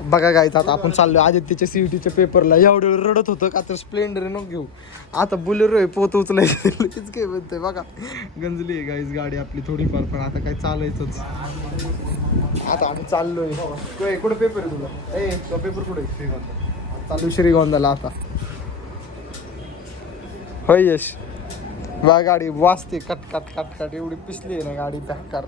बघा गाईच आता आपण चाललोय आदित्यच्या सीईटीच्या पेपरला. एवढं रडत होतं का तर स्प्लेंडर नको घेऊ, आता बुलेरो आहे पोत उचलायचं लगेच काय म्हणतोय बघा. गंजली आहे गाईज गाडी आपली थोडीफार, पण आता काय चालायचंच. आता आम्ही चाललोय. कुठं पेपर आहे तुला? तो पेपर कुठे श्रीगोंदा चालू श्रीगोंदाला आता. होय यश बा गाडी वाजते कट कट कट कट, एवढी पिसली आहे ना गाडी बेकार.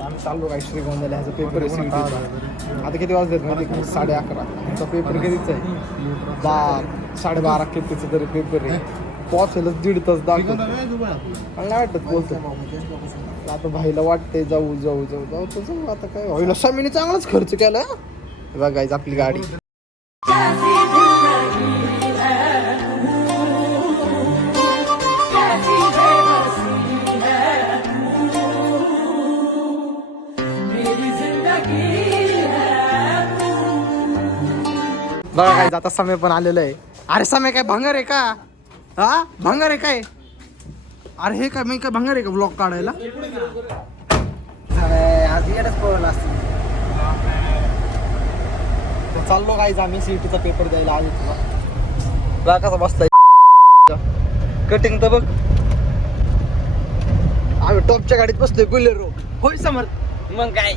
आम्ही चाललो काय श्रीगोंदाला, ह्याचा पेपर आहे सीईटीचा. आता किती वाजलेत माहिती? 11:30. ह्याचा पेपर कधीच आहे 12:30 कितीचा तरी पेपर आहे. पोहोचायला 1.5 तास दाखवतो. मला नाही वाटत बोलतो. आता भाईला वाटतंय जाऊ जाऊ जाऊ जाऊ तर जाऊ. आता काय होईल, स्वामीने चांगलाच खर्च केला. बघायचं आपली गाडी. बघा काय आता समय पण आलेलं आहे. अरे समय काय भंगार आहे का? हा भंगार आहे काय? अरे हे काय मी काय भंगार आहे का ब्लॉग काढायला? चाललो काय आम्ही सीईटीचा पेपर द्यायला आलो. तुला कसा बसलाय कटिंग तर बघ. आम्ही टॉपच्या गाडीत बसतोय बुलेरो. होय समर मग काय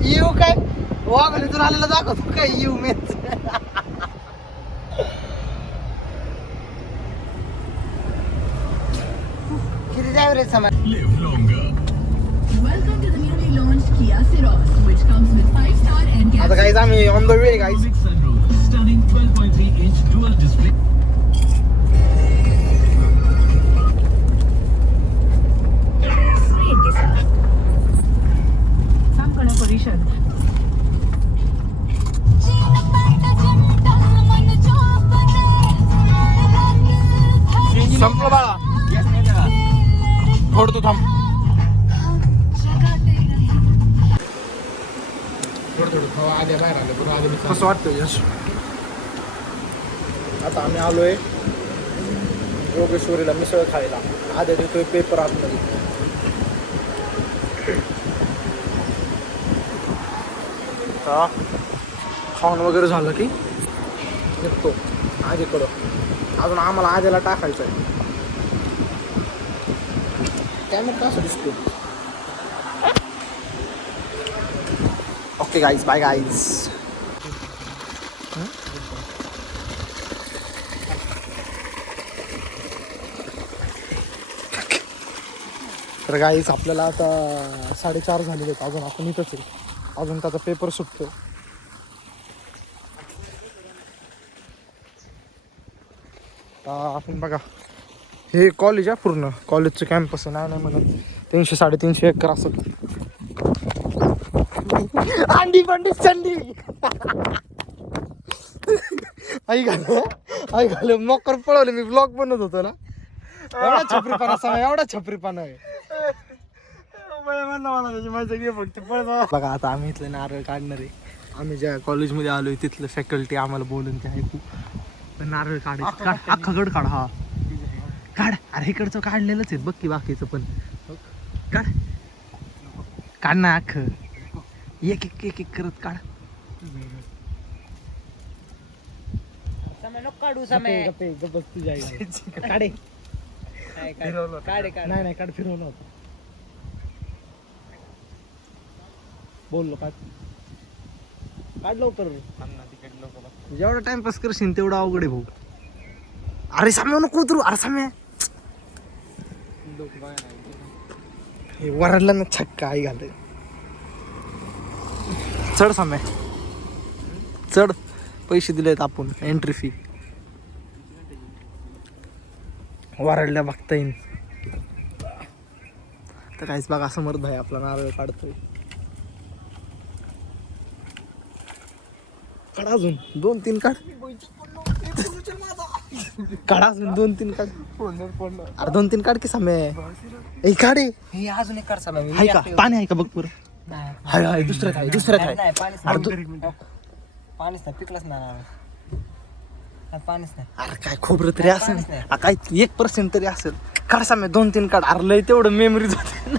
येऊ काय वाघालीतून आलेला दाखवतो काय येऊ मेच. किती जाऊ रे समर. आता गाईज आम्ही ऑन द वे गाईज. संपलं बाळा, फोडतो थांब. कसं वाटतं यश? आता आम्ही आलोय योगेश्वरीला मिसळ खायला. आद्या देतोय पेपर आतमध्ये. खाऊन वगैरे झालं की निघतो आजीकडं. अजून आम्हाला आजीला टाकायचं आहे. कॅमेरा कसं दिसतो? Okay guys, bye guys. तर गाईज आपल्याला आता 4:30 झालेले आहेत. अजून आपण इथंच आहे. अजून त्याचा पेपर सुटतो. आपण बघा हे कॉलेज आहे, पूर्ण कॉलेजचं कॅम्पस आहे. नाही म्हणत 300-350 एकर असं. अंडी बंडी चंडी आई घाल मकर पळवले. मी ब्लॉग बनवत होतो ना. एवढा छपरीपणा समय, एवढा छपरीपणा आहे. बघा आता आम्ही इथले नारळ काढणार आहे. आम्ही ज्या कॉलेजमध्ये आलोय तिथलं फॅकल्टी आम्हाला बोलून ते ऐकू. नारळ काढ अख्खा गड काढ. हा काढ. अरे इकडचं काढलेलंच आहे बघ की, बाकीचं पण काढ. काढ ना अख्खं, एक एक एक एक करत काढ. काढू समय काढे. नाही काढ, फिरवलं होतं. बोललो काढ लवकर. जेवढा टाइमपास करशील तेवढा अवघड आहे भाऊ. अरे साम्या नको उतरू. अरे साम्या हे वरडला ना छक्का. आई घाल. चढ साम्या चढ. पैसे दिलेत आपण एंट्री फी. वरडल्या बघता येईल. तर काहीच बघा समर्थ भाई आपला नारळ काढतोय. काढा अजून 2-3 काढ. काढा अजून 2-3 काढ. अरे 2-3 काढ की साम्या. काढे अजून एक काढ समय. हाय का पाणी आहे का बघ पुरं. हाय दुसऱ्यात आहे. पाणीच नाही पिकलंच नाही. पाणीच नाही. अरे काय खोबरं तरी असेल, काय 1% तरी असेल. काढ साम्या 2-3 काढ. अरे लय तेवढं मेमरी जाते.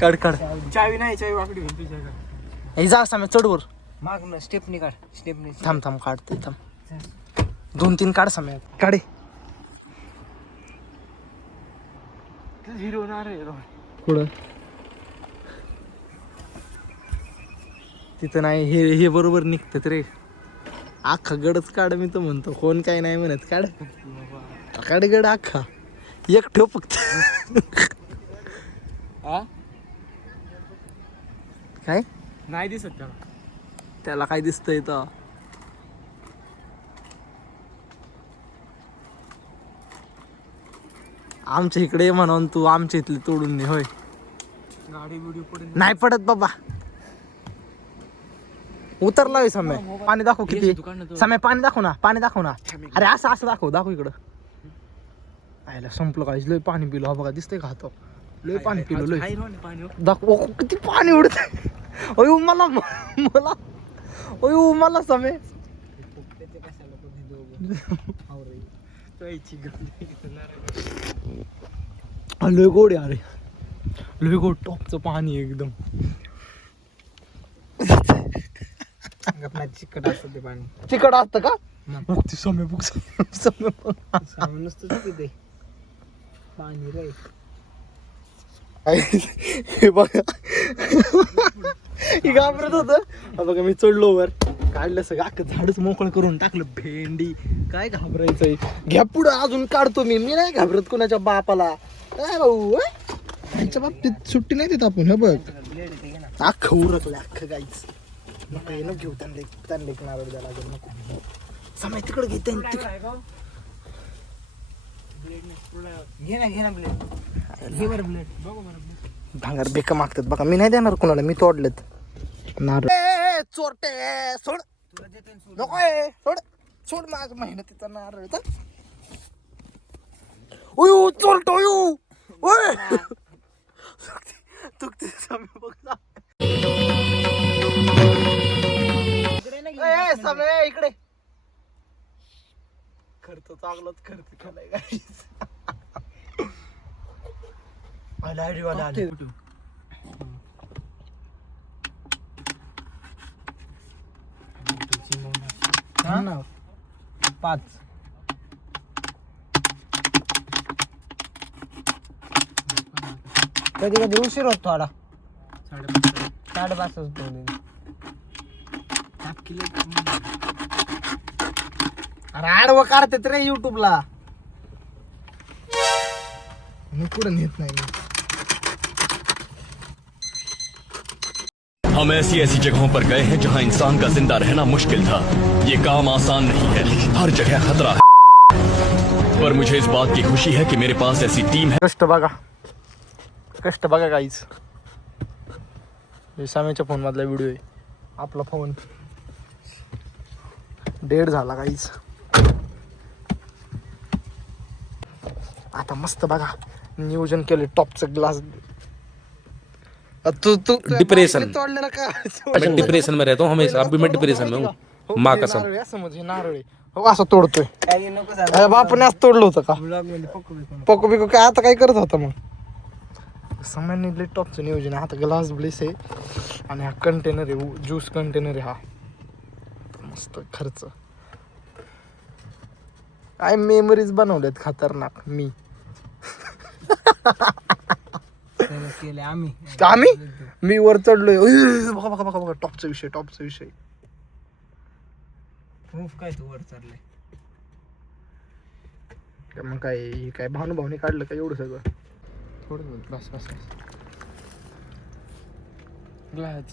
काढ चावी नाही, चावी वाकडी होती. हे जा सामे चढवर माग ना स्टेपनी काढ स्टेपनी थांब काढते थांब 2-3 काढ सामे काढे हिरवणार आहे कुठं तिथं नाही हे बरोबर निघतात रे अख्खा गडच काढ मी तर म्हणतो कोण काय नाही म्हणत काढ गड अख्खा एक ठेव फक्त काय नाही दिसत त्याला काय दिसतंय तर आमच्या इकडे म्हणून तू आमच्या इथली तोडून ने होय गाडी बिडी पडून नाही पडत बाबा उतरला होय समय पाणी दाखव किती समय पाणी दाखव ना अरे असं दाखव इकडं आयला संपलं काय लय पाणी पिलो हा बघा दिसतंय का हात लय पाणी पिलो लय दाखव किती पाणी उडत अयो मला समय लय गोड अरे लय गोड टॉपचं पाणी एकदम चिकट असतं ते पाणी चिकट असतं का बघ ती समय बघ सामान नसतं पिते पाणी रे हे बघा हे घाबरत होत बघा मी चढलो वर काढलं सगळं अख्खं झाडच मोकळं करून टाकलं भेंडी काय घाबरायचंय घ्या पुढं अजून काढतो मी नाही घाबरत कोणाच्या बापाला काय भाऊ त्यांच्या बाबतीत सुट्टी नाही देत आपण हे बघ अख्खं उरकलं अख्खं गाईच नको घेऊ त्यांना नारळ द्यायला लागेल नको समय तिकडे घे घे ना ब्लेड घे बरं ब्लेड बघू बरं भांगार बेक मागतात बघा मी नाही देणार कोणाला मी तोडलेत नारळ चोरटे सोड तुला देते नको सोड माझ्या मेहनतीचा नारळ तर चोरटो ओय तुकते समय बघ समय इकडे खर्च चांगलाच खर्च केलाय गाईस आला ना 5 कधी उशीर होत थोडा 5:30 अरे आडवं काढतात रे युट्यूबला मी कुठं नेत नाही हम ऐसी जगहों पर गए हैं जहां इंसान का जिंदा रहना मुश्किल था। ये काम आसान नहीं है, हर जगह खतरा है, पर मुझे इस बात की खुशी है कि मेरे पास ऐसी टीम है। कष्ट बघा गाईज सामेच्या फोन मधला व्हिडिओ आहे आपला फोन डेड झाला गाईज आता मस्त बघा नियोजन केले टॉपचं ग्लास तू डिप्रेशन तोडलेला का मैं डिप्रेशन में रहता हूँ हमेशा अभी मैं डिप्रेशन में हूँ माँ कसम समज नारळ हो असं तोडतोय त्याने नको सांग बापूने असं तोडलं होतं का ब्लॉग मध्ये पक्क बिकू पको बिको काय आता काय करत होता मग सामान्य टॉपचं नियोजन आहे आता ग्लास ब्लेस आहे आणि हा कंटेनर आहे ज्यूस कंटेनर आहे हा मस्त खर्च काय मेमरीज बनवल्यात खतरनाक मी केले आम्ही मी वर चढलोय बघा बघा बघा बघा टॉपचा विषय प्रूफ काय तू वर चढले मग काय भावने काढलं का एवढं सगळं थोडं बस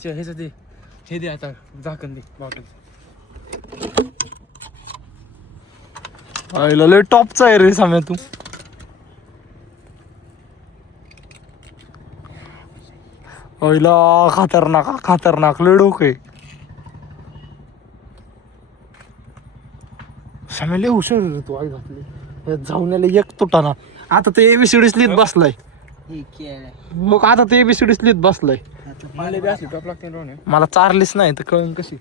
हेच दे हे दे आता झाकण दे बॉटल आईला लय टॉपचा आहे रे साम्या तू आईला खतरनाक लय डोकं साम्या लय हुशार रे तू आई घातली जाऊन एक तुटाना आता ते एबीसीडीच लिहित बसलाय हे केलं मग आता ते एबीसीडीच लिहित बसलाय मला बी असली टॉप लागते रोने मला चारलीच नाही तर कळून कशी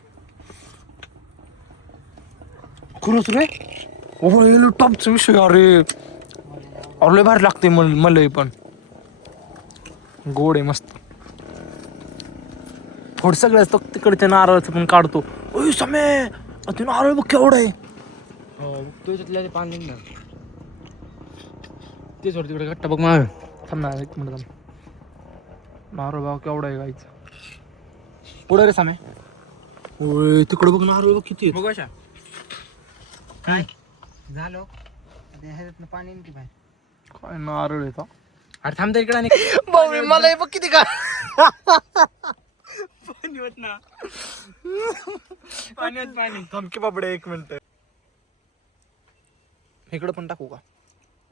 खरंच रे ओ टॉपचा विषय अरे लय भारी लागते मला पण गोड आहे मस्त थोडं सगळं तो तिकडच्या नारळाचं पण काढतो. ओय समय ते नारळ बघ केवढं आहे. हो त्याच्यातल्या ते पाणी ना ते सोड तिकडे गट्टा बघ माग. थांब ना एक मिनिट थांब. नारळ भाव केवढा आहे गाईचा. पुढे रे समय. ओय तिकडे बघ नारळ बघ किती बघ अशा काय झालं पाणी की बाहेर काय नारळ आहे. अरे थांब तर इकडे भाऊ मला बघ किती का पाणी होत ना पाणी होत पाणी. धमकी बाबडे 1 मिनिट इकडे पण टाकू का.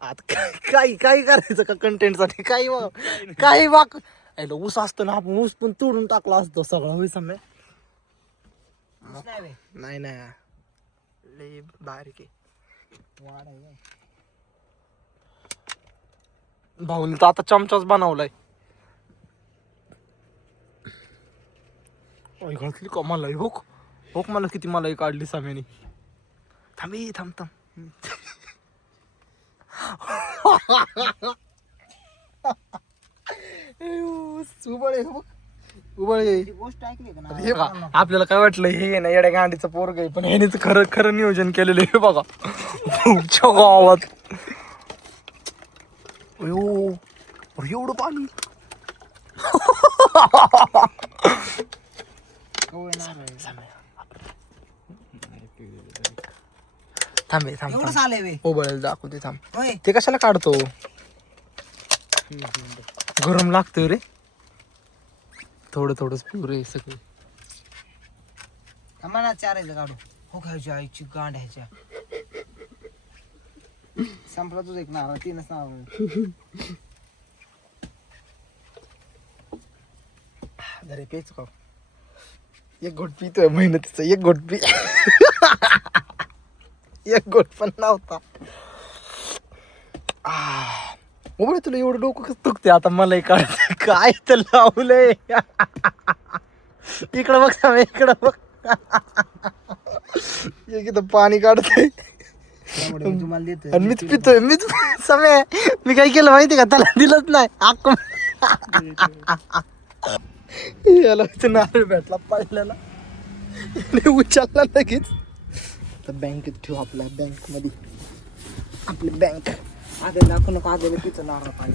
आता काही करायचं का कंटेंट साठी काही वाक ऊस असतं ना आपण ऊस पण तोडून टाकला असतो सगळं होई समय. नाही लय बारीक आहे. भाऊन तर आता चमचाच बनवलाय. घातली का मलाई हो मला किती मलाई काढली साम्याने. थांब गोष्ट ऐकली का हे बघा आपल्याला काय वाटलं हे ना येड्या गांडीचं पोरग आहे पण ह्याने खरं नियोजन केलेलं आहे बघा. भाऊच्या गावात एवढं पाणी. थांब मोबाईल दाखवू दे. थांब ते कशाला काढतो. गरम लागतोय रे. थोडंच पिऊ रे सगळे. मना चारायचं काढू हो खायची आईची गांड ह्याच्या संपला तुझं एक नाव 3च नाव. अरे पेच का एक घोट पितोय मेहनतीचं. एक घोट पी एक घोट पण नव्हता. मोबाईल तुला एवढं डोकं कसं दुखते आता मला काढायचं काय तर लावलंय. इकडं बघ सामे इकडं बघ. एकदम पाणी काढतोय तुम्हाला देतोय आणि मीच पितोय. समय मी काय केलं माहिती का त्याला दिलंच नाही. याला नारळ भेटला पाहिल्याला उचलला लगेच. तर बँकेत ठेवू आपल्या बँक मध्ये आपली बँक. आधी दाखवू नको आधी पिचं नारळ पाणी.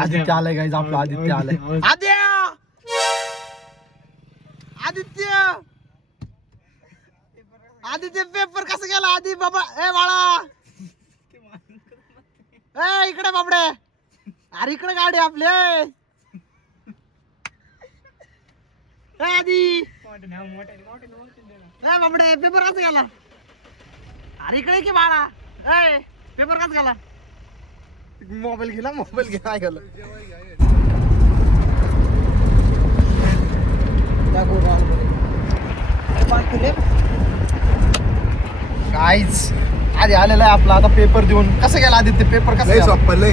आदित्य आलाय गाईज आपला आदित्य आलाय. आदित्य पेपर कसं गेला आधी बाबा. ए बाळा ए इकडे बाबडे. अरे इकडे गाडी आपली. आधी बाबडे पेपर कसं गेला. अरे इकडे की बाळा. ए पेपर कसं गेला. मोबाईल घे काय गेलं. काहीच आधी आलेला आहे आपला आता पेपर देऊन. कसं गेला आदित्य पेपर कसं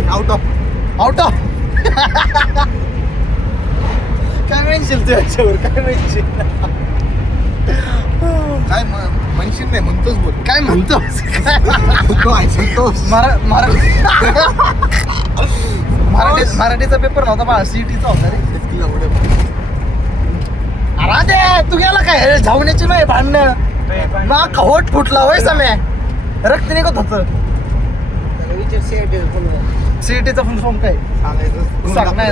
आउट ऑफ काय म्हणशील तू याच्यावर काय म्हणशील. काय म्हणशील नाही म्हणतोच बोल. काय म्हणतो मराठीचा पेपर नव्हता बा सीईटीचा होता रे. अरे तू गेला काय धावण्याची नाही भांडणं ना होट फुटला होय समय. रक्त निघत होत. सीईटीचा फुल फॉर्म काय सांग. नाही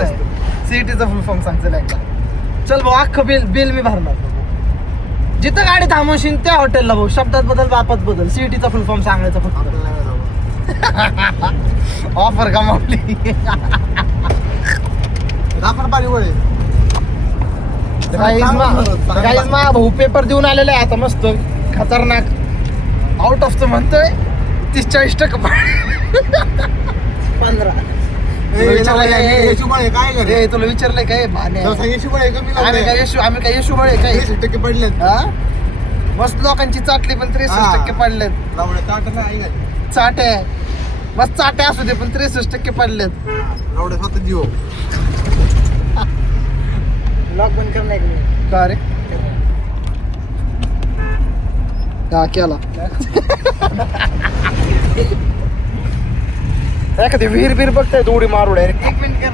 सीईटीचा फुल फॉर्म सांग. चल एकदा चल भाऊ अख्खं बिल मी भरणार. जिथं गाडी थांबवशील त्या हॉटेलला भाऊ शब्दात बदल बापात बदल. सीईटीचा फुल फॉर्म सांगायचा फक्त. ऑफर कमावली. काहीच मा भाऊ पेपर देऊन आलेला आहे आता मस्त खतरनाक. आउट ऑफ म्हणतोय 30-40% 15. तुला विचारलंय काय आम्ही काय यशू बळे काय 30% पडले. मस्त लोकांची चाटली पण 63% पडलेत. चाटे मस्त चाटे असू दे पण 63% पडलेत. स्वतः जीव लॉक बंद करणार का रे का केला. एखादी विहीर बघताय उडी मारू डायरेक्ट. 1 मिनिट कर.